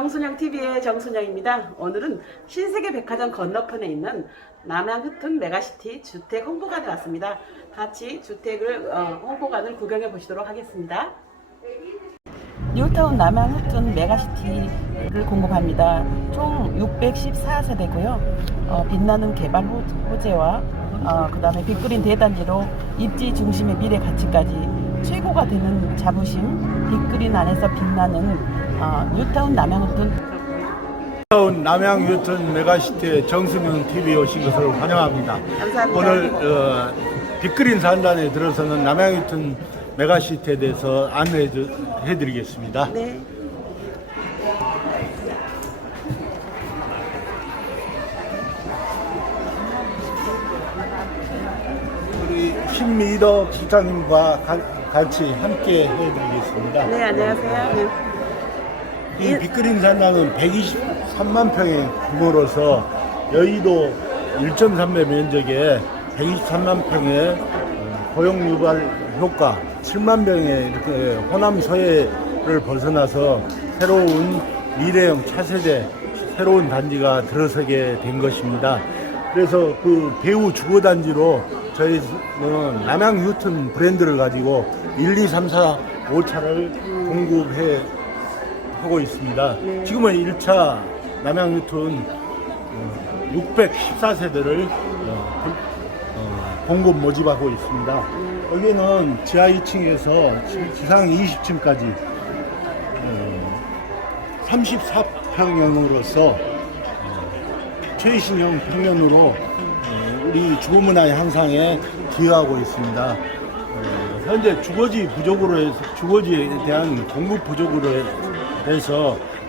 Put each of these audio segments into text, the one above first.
정순영 TV의 정순영입니다. 오늘은 신세계 백화점 건너편에 있는 남양 흑튼 메가시티 주택 홍보관에 왔습니다. 같이 주택을 어, 홍보관을 구경해 보시도록 하겠습니다. 뉴타운 남양 흑튼 메가시티를 공급합니다. 총 614세대고요. 어, 빛나는 개발 호- 호재와 어, 그 다음에 빅그린 대단지로 입지 중심의 미래 가치까지 최고가 되는 자부심 빅그린 안에서 빛나는 어, 뉴타운 남양 흑튼 다운 남양 유턴 메가시티의 정승윤 TV 오신 것을 환영합니다. 감사합니다. 오늘 어, 빅그린 산단에 들어서는 남양 유턴 메가시티에 대해서 안내해 주- 해드리겠습니다. 네. 우리 신미덕 시장님과 가- 같이 함께 해드리겠습니다. 네, 안녕하세요. 네. 이 빅그린 산단은 123만 평의 규모로서 여의도 1.3배 면적에 123만 평의 어, 고용 유발 효과 7만 병의 이렇게 호남 서해를 벗어나서 새로운 미래형 차세대 새로운 단지가 들어서게 된 것입니다. 그래서 그 배우 주거 단지로 저희는 남양 휴튼 브랜드를 가지고 1, 2, 3, 4, 5차를 공급해 하고 있습니다. 지금은 1차 남양 유턴 614세대를 어, 공급 모집하고 있습니다. 여기는 지하 2층에서 지상 20층까지 34평형으로서 최신형 평면으로 어, 우리 주거문화 향상에 기여하고 있습니다. 어, 현재 주거지 부족으로 해서 주거지에 대한 공급 부족으로 해서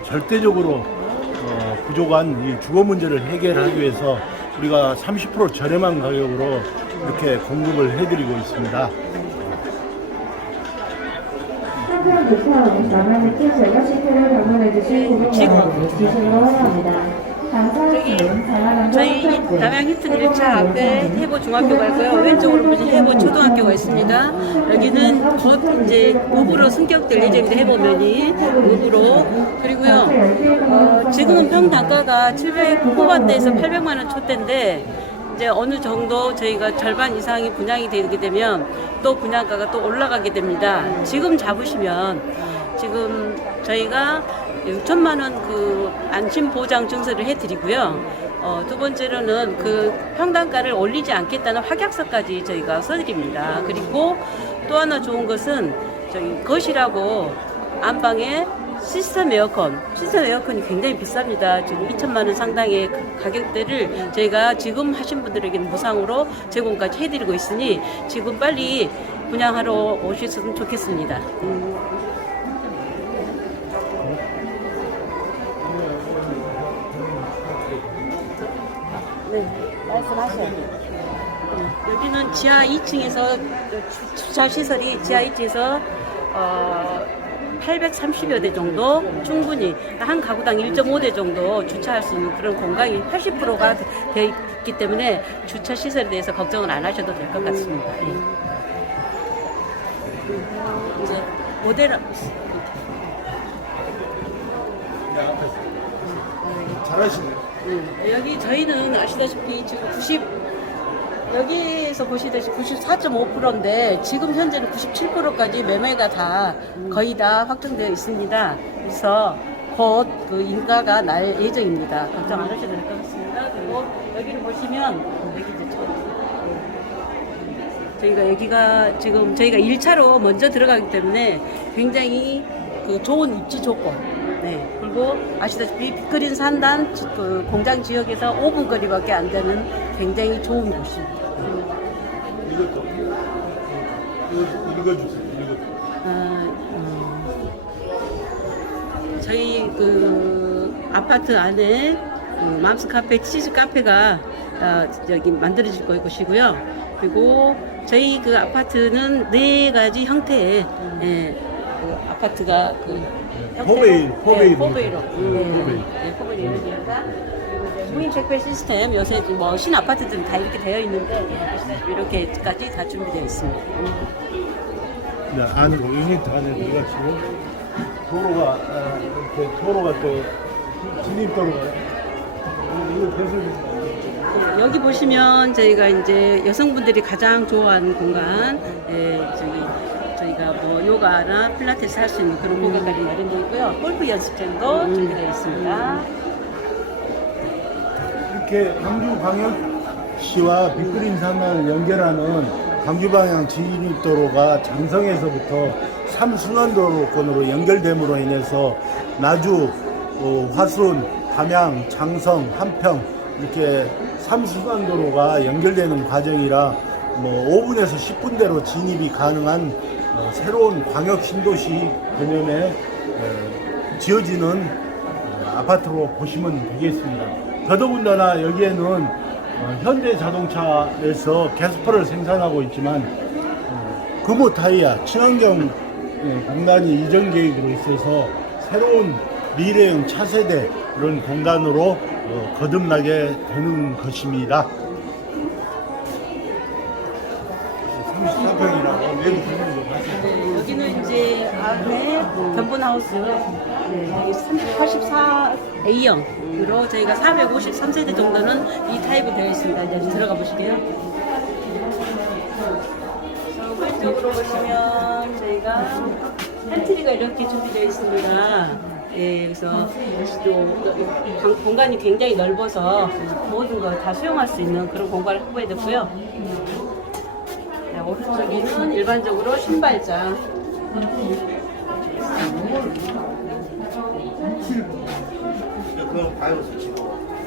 절대적으로 어, 부족한 이 주거 문제를 해결하기 위해서 우리가 30% 저렴한 가격으로 이렇게 공급을 해드리고 있습니다. 방문해주신 고객님을 진심으로 환영합니다. 다양한 저희 남양 히튼 1차 앞에 해보 중학교가 있고요. 왼쪽으로 보시면 해보 초등학교가 있습니다. 여기는 곧 이제 읍으로 승격될 예정입니다. 해보면이 읍으로. 그리고요, 어, 지금은 평 단가가 700, 후반대에서 800만 원 초대인데, 이제 어느 정도 저희가 절반 이상이 분양이 되게 되면 또 분양가가 또 올라가게 됩니다. 지금 잡으시면 지금 저희가 6천만 원 그 안심 보장 증서를 해드리고요. 어, 두 번째로는 그 평단가를 올리지 않겠다는 확약서까지 저희가 써드립니다. 그리고 또 하나 좋은 것은 저희 거실하고 안방에 시스템 에어컨, 시스템 에어컨이 굉장히 비쌉니다. 지금 2천만 원 상당의 그 가격대를 저희가 지금 하신 분들에게는 무상으로 제공까지 해드리고 있으니 지금 빨리 분양하러 오셨으면 좋겠습니다. 네, 말씀하셔야 돼요. 여기는 지하 2층에서 주차 시설이 지하 2층에서 어, 830여 대 정도 충분히 한 가구당 1.5대 정도 주차할 수 있는 그런 공간이 80%가 되어 있기 때문에 주차 시설에 대해서 걱정을 안 하셔도 될 것 같습니다. 예. 이제 모델 잘하시네요. 여기 저희는 아시다시피 지금 90 여기에서 보시다시피 94.5%인데 지금 현재는 97%까지 매매가 다 거의 다 확정되어 있습니다. 그래서 곧 그 인가가 날 예정입니다. 걱정 안 하셔도 될 것 같습니다. 그리고 여기를 보시면 여기 이제 저- 저희가 여기가 지금 저희가 1차로 먼저 들어가기 때문에 굉장히 그 좋은 입지 조건. 네. 그리고 아시다시피 빅그린 산단 지- 그 공장 지역에서 5분 거리밖에 안 되는 굉장히 좋은 곳입니다. 읽어주세요. 읽어주세요. 어, 어, 저희 그 아파트 안에 그 맘스 카페, 치즈 카페가 어, 여기 만들어질 것이고요. 그리고 저희 그 아파트는 네 가지 형태의 예, 그 아파트가 그. 네, 포베이로. 음, 포베이. 네, 포베이로 이루어집니다. 그리고 이제 무인 택배 시스템 요새 뭐 신 아파트들은 다 이렇게 되어 있는데 이렇게까지 다 준비되어 있습니다. 네, 안으로 유니트 안에 들어가시고 도로가 아, 이렇게 도로가 또 진입 도로가요. 이거 배설입니다. 네, 여기 보시면 저희가 이제 여성분들이 가장 좋아하는 공간, 예, 뭐 요가나 필라테스 할 수 있는 그런 공간까지 마련되어 있고요. 골프 연습장도 준비되어 있습니다. 이렇게 광주광역시와 빅그린 산만을 연결하는 광주방향 진입도로가 장성에서부터 삼순환도로권으로 연결됨으로 인해서 나주, 어, 화순, 담양, 장성, 한평 이렇게 삼순환도로가 연결되는 과정이라 뭐 5분에서 10분대로 진입이 가능한 어, 새로운 광역 신도시 개념에 어, 지어지는 어, 아파트로 보시면 되겠습니다. 더더군다나 여기에는 어, 현대 자동차에서 게스퍼를 생산하고 있지만 어, 금호 타이어 친환경 예, 공단이 이전 계획으로 있어서 새로운 미래형 차세대 이런 공간으로 어, 거듭나게 되는 것입니다. 34평이라고 제 앞에 견본하우스 네, 여기 384A형으로 저희가 453세대 정도는 이 타입이 되어 있습니다. 이제 들어가 보실게요. 저 왼쪽으로 보시면 저희가 팬트리가 이렇게 준비되어 있습니다. 예, 그래서 또 방- 공간이 굉장히 넓어서 모든 걸 다 수용할 수 있는 그런 공간을 확보해뒀고요. 네, 오른쪽에는 일반적으로 신발장.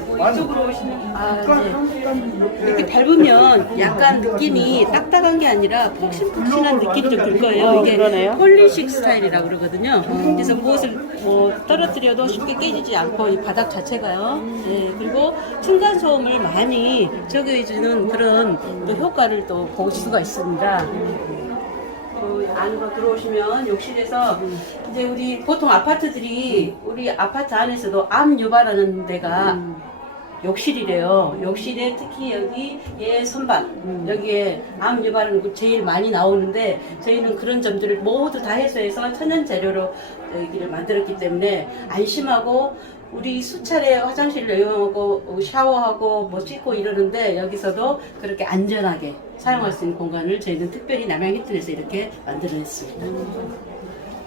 뭐 이쪽으로 오시면 아, 네. 이렇게 밟으면 약간 느낌이 딱딱한 게 아니라 푹신푹신한 느낌이 좀 들 거예요. 이게 그러네요. 폴리식 스타일이라고 그러거든요. 그래서 무엇을 뭐 떨어뜨려도 쉽게 깨지지 않고 이 바닥 자체가요. 네, 그리고 층간 소음을 많이 적용해주는 그런 또 효과를 또 볼 수가 있습니다. 그 안으로 들어오시면 욕실에서 이제 우리 보통 아파트들이 우리 아파트 안에서도 암 유발하는 데가 욕실이래요. 욕실에 특히 여기 얘 선반 여기에 암 유발하는 거 제일 많이 나오는데 저희는 그런 점들을 모두 다 해소해서 천연 재료로 여기를 만들었기 때문에 안심하고 우리 수차례 화장실을 이용하고 샤워하고 뭐 씻고 이러는데 여기서도 그렇게 안전하게 사용할 수 있는 공간을 저희는 특별히 남양 히튼에서 이렇게 만들어냈습니다.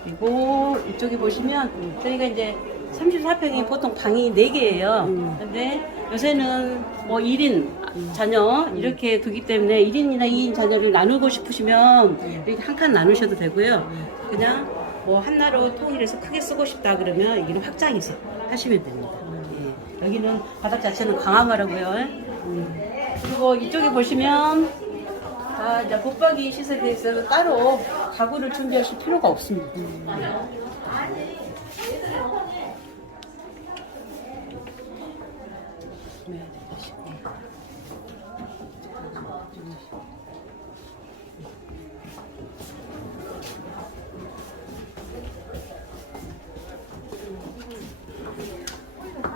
그리고 이쪽에 보시면 저희가 이제 34평이 보통 방이 4개예요. 근데 요새는 뭐 1인 자녀 이렇게 두기 때문에 1인이나 2인 자녀를 나누고 싶으시면 이렇게 한 칸 나누셔도 되고요. 그냥 뭐 하나로 통일해서 크게 쓰고 싶다 그러면 여기는 확장해서 하시면 됩니다. 예. 여기는 바닥 자체는 강화마라고요. 음. 그리고 이쪽에 보시면 아, 이제 붙박이 시설에 대해서 따로 가구를 준비하실 필요가 없습니다. 이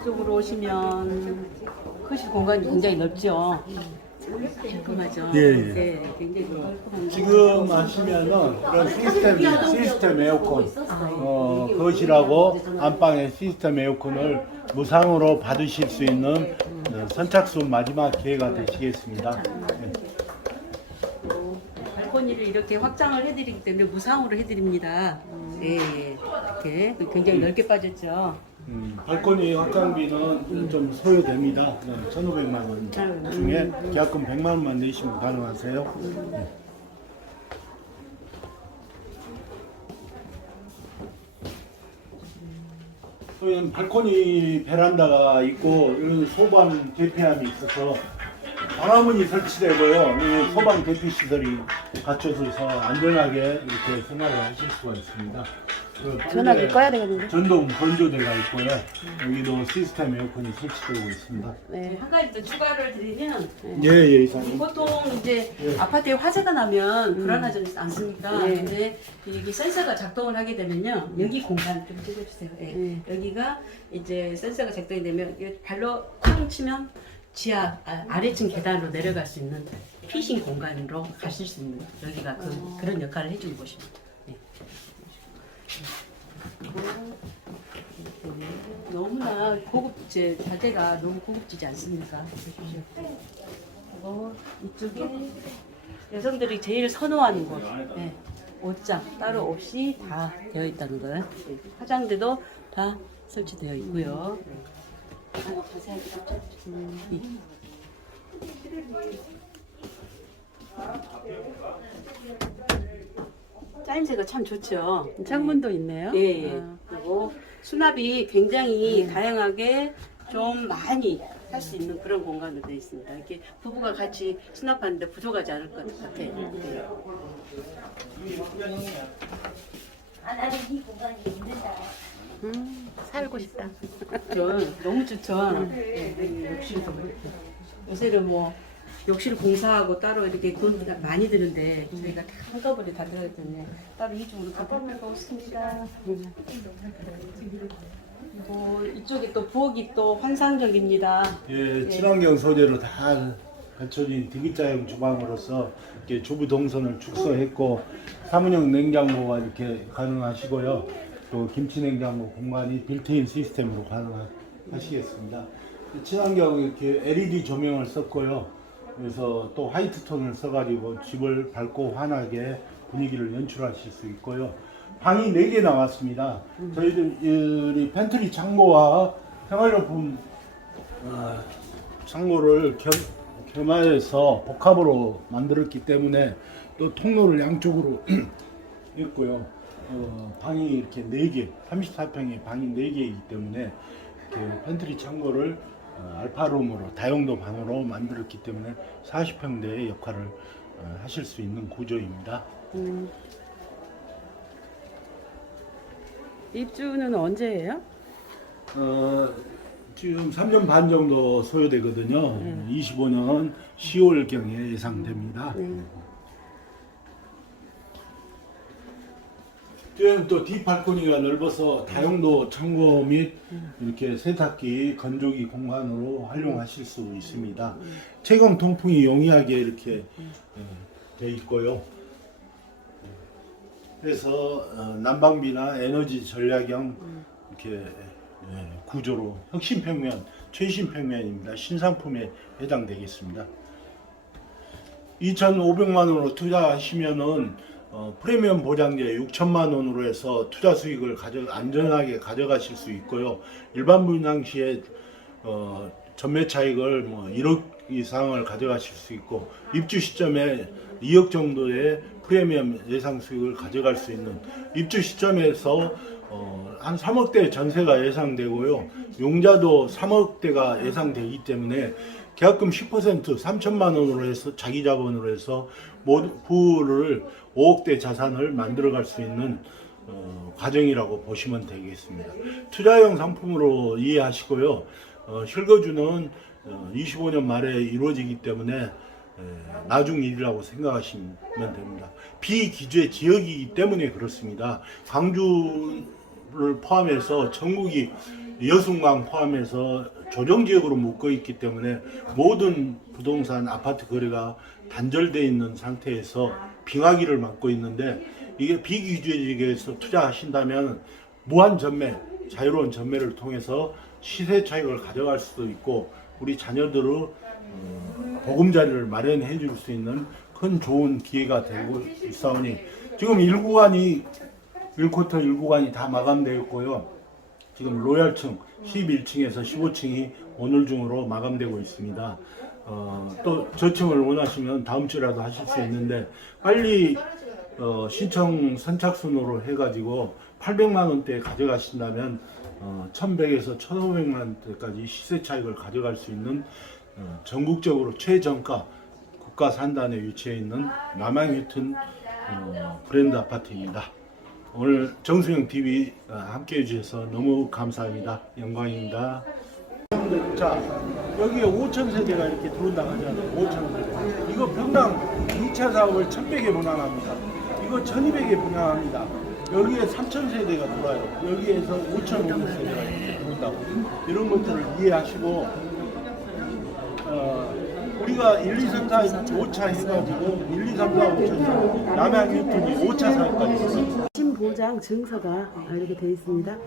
쪽으로 오시면 크실 공간이 굉장히 넓죠. 깔끔하죠. 예, 예. 네, 굉장히 깔끔한 지금 하시면은 그런 시스템 시스템 에어컨 어 거실하고 안방에 시스템 에어컨을 무상으로 받으실 수 있는 어, 선착순 마지막 기회가 되시겠습니다. 네. 발코니를 이렇게 확장을 해드리기 때문에 무상으로 해드립니다. 예, 예. 이렇게 굉장히 넓게 빠졌죠. 음, 발코니 확장비는 좀 소요됩니다. 1,500만 원 중에 계약금 100만 원만 내시면 가능하세요. 네. 저희는 발코니 베란다가 있고 이런 소방 대피함이 있어서 방화문이 설치되고요. 이 소방 대피 시설이 갖춰져서 안전하게 이렇게 생활을 하실 수가 있습니다. 그 전화기 꺼야 되겠는데. 전동 건조대가 있고요. 여기도 시스템 에어컨이 설치되고 있습니다. 네. 한 가지 더 추가를 드리면 예, 예, 이사님. 보통 이제 예. 아파트에 화재가 나면 불안하지 않습니까? 네. 근데 이게 센서가 작동을 하게 되면요. 여기 공간 좀 찍어주세요. 예. 네. 여기가 이제 센서가 작동이 되면 이게 발로 쾅 치면 지하 아, 아래층 계단으로 내려갈 수 있는 피싱 공간으로 가실 수 있는 여기가 그, 그런 역할을 해주는 곳입니다. 예. 너무나 고급 제 자재가 너무 고급지지 않습니까? 그리고 이쪽에 여성들이 제일 선호하는 곳, 네, 옷장 따로 없이 다 되어 있다는 걸. 네, 화장대도 다 설치되어 있고요. 아, 자세하게 좀 음, 이- 짜임새가 참 좋죠. 창문도 있네요. 예, 예. 아, 그리고 수납이 굉장히 다양하게 좀 많이 할 수 있는 그런 공간으로 되어 있습니다. 이렇게 부부가 같이 수납하는데 부족하지 않을 것 같아요. 네. 음, 살고 싶다. 저 너무 좋죠. 네, 욕실도 그렇고. 요새는 뭐 욕실 공사하고 따로 이렇게 돈가 많이 드는데 저희가 다 한꺼번에 다 들어야 때문에 따로 이중으로 다 판매가 없습니다. 뭐 이쪽에 또 부엌이 또 환상적입니다. 예, 친환경 소재로 다 갖춰진 디귿자형 주방으로서 이렇게 주부 동선을 축소했고 사문형 냉장고가 이렇게 가능하시고요. 또 김치 냉장고 공간이 빌트인 시스템으로 가능하시겠습니다. 친환경 이렇게 LED 조명을 썼고요. 그래서 또 화이트 톤을 써가지고 집을 밝고 환하게 분위기를 연출하실 수 있고요. 방이 4개 나왔습니다. 저희들이 팬트리 창고와 생활용품 어, 창고를 겸, 겸하여서 복합으로 만들었기 때문에 또 통로를 양쪽으로 있고요. 어, 방이 이렇게 4개, 34평의 방이 4개이기 때문에 이렇게 팬트리 창고를 어, 알파룸으로 다용도 방으로 만들었기 때문에 40평대의 역할을 어, 하실 수 있는 구조입니다. 음. 입주는 언제예요? 어, 지금 3년 반 정도 소요되거든요. 25년 10월경에 예상됩니다. 뒤 에는 또 뒷발코니가 넓어서 다용도 창고 및 이렇게 세탁기, 건조기 공간으로 활용하실 수 있습니다. 채광 통풍이 용이하게 이렇게 돼 있고요. 그래서 어, 난방비나 에너지 전략형 이렇게 예, 구조로 혁신 평면, 최신 평면입니다. 신상품에 해당되겠습니다. 2,500만 원으로 투자하시면은 어, 프리미엄 보장제 6천만 원으로 해서 투자 수익을 가져 안전하게 가져가실 수 있고요. 일반 분양 시에 어, 전매 차익을 뭐 1억 이상을 가져가실 수 있고 입주 시점에 2억 정도의 프리미엄 예상 수익을 가져갈 수 있는 입주 시점에서 어, 한 3억대 전세가 예상되고요. 용자도 3억대가 예상되기 때문에 계약금 10% 3천만 원으로 해서 자기 자본으로 해서 모두 부를 5억대 자산을 만들어갈 수 있는 어, 과정이라고 보시면 되겠습니다. 투자형 상품으로 이해하시고요. 어, 실거주는 어, 25년 말에 이루어지기 때문에 에, 나중 일이라고 생각하시면 됩니다. 비기재 지역이기 때문에 그렇습니다. 광주를 포함해서 전국이 여순강 포함해서 조정 지역으로 묶어 있기 때문에 모든 부동산 아파트 거래가 단절되어 있는 상태에서 빙하기를 맞고 있는데 이게 비규제지역에서 투자하신다면 무한 전매, 자유로운 전매를 통해서 시세 차익을 가져갈 수도 있고 우리 자녀들을 어, 보금자리를 마련해 줄 수 있는 큰 좋은 기회가 되고 있사오니 지금 1구간이 1쿼터 1구간이 다 마감되었고요. 지금 로얄층 11층에서 15층이 오늘 중으로 마감되고 있습니다. 어, 또 저층을 원하시면 다음 주라도 하실 수 있는데 빨리 어, 신청 선착순으로 해가지고 800만 원대 가져가신다면 어, 1,100에서 1,500만 원대까지 시세 차익을 가져갈 수 있는 어, 전국적으로 최저가 국가 산단에 위치해 있는 남양유튼 어, 브랜드 아파트입니다. 오늘 정수영 TV 어, 함께 해주셔서 너무 감사합니다. 영광입니다. 자, 여기에 5천 세대가 이렇게 들어온다고 하잖아요. 5천 세대. 이거 평당 2차 사업을 1,100에 분양합니다. 이거 1,200에 분양합니다. 여기에 3천 세대가 들어와요. 여기에서 5,500 세대가 이렇게 들어온다고. 이런 것들을 이해하시고, 어, 우리가 1, 2, 3, 4, 5차 해가지고 1, 2, 3, 4, 5차 사 남양 유턴이 5차 사업까지. 신 보장 증서가 이렇게 되어 있습니다.